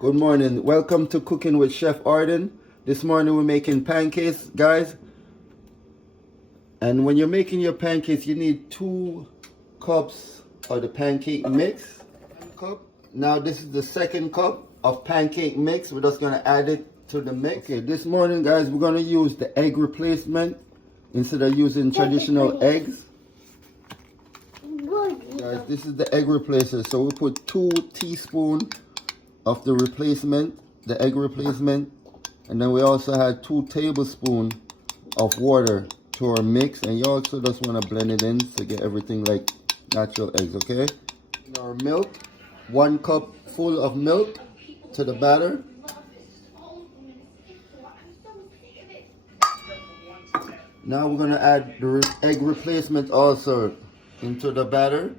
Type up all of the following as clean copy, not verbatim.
Good morning. Welcome to Cooking with Chef Arden. This morning we're making pancakes, guys. And when you're making your pancakes, you need 2 cups of the pancake mix. 1 cup. Now this is the 2nd cup of pancake mix. We're just gonna add it to the mix. Okay, this morning, guys, we're gonna use the egg replacement instead of using traditional eggs. Guys, this is the egg replacer. So we put 2 teaspoons of the replacement, the egg replacement, and then we also had 2 tablespoons of water to our mix, and you also just want to blend it in to get everything like natural eggs. Okay, our milk, 1 cup full of milk to the batter. Now we're going to add the egg replacement also into the batter.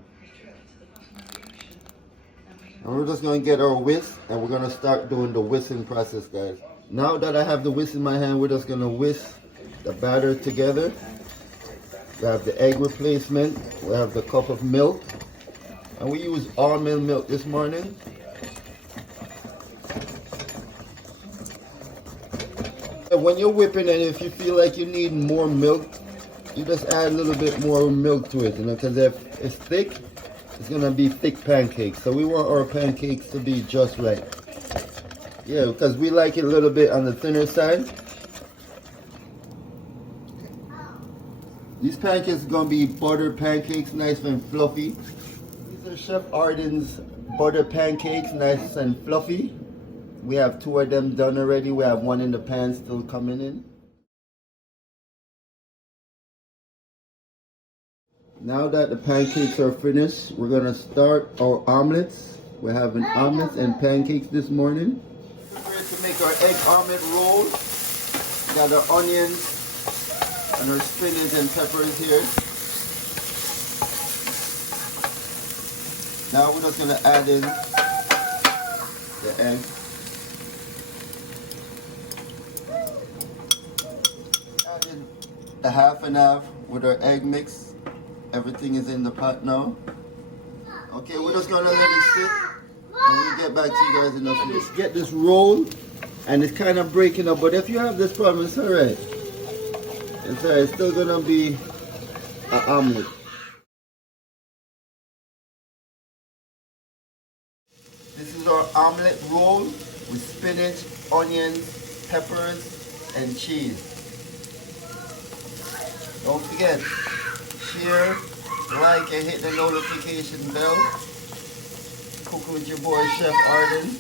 And we're just going to get our whisk, and we're going to start doing the whisking process, guys. Now that I have the whisk in my hand, we're just going to whisk the batter together. We have the egg replacement, we have the cup of milk, and we use almond milk this morning. When you're whipping it, if you feel like you need more milk, you just add a little bit more milk to it, because if it's thick, it's gonna be thick pancakes. So we want our pancakes to be just right. Yeah, because we like it a little bit on the thinner side. These pancakes are gonna be butter pancakes, nice and fluffy. These are Chef Arden's butter pancakes, nice and fluffy. We have 2 of them done already. We have 1 in the pan still coming in. Now that the pancakes are finished, we're gonna start our omelets. We're having omelets and pancakes this morning. We're ready to make our egg omelet roll. We got our onions and our spinach and peppers here. Now we're just gonna add in the egg. Add in the half and half with our egg mix. Everything is in the pot now. Okay, we're just gonna let it sit, and we'll get back to you guys in a few. Just get this roll, and it's kind of breaking up, but if you have this problem, it's alright. It's alright, it's still gonna be an omelet. This is our omelet roll with spinach, onions, peppers, and cheese. Don't forget, share, like, and hit the notification bell. Cook with your boy Chef Arden.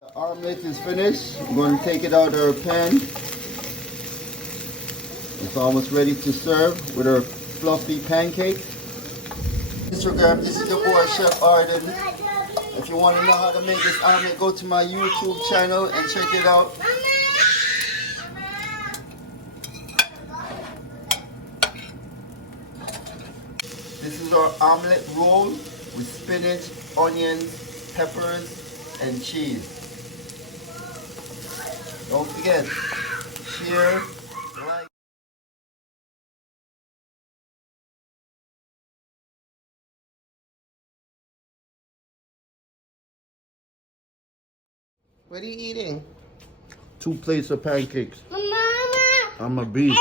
The omelet is finished. We're going to take it out of our pan. It's almost ready to serve with our fluffy pancakes. Instagram, this is your boy Chef Arden. If you want to know how to make this omelet, go to my YouTube channel and check it out. This is our omelet roll with spinach, onions, peppers, and cheese. Don't forget, share, like. What are you eating? 2 plates of pancakes. Mama, I'm a beast.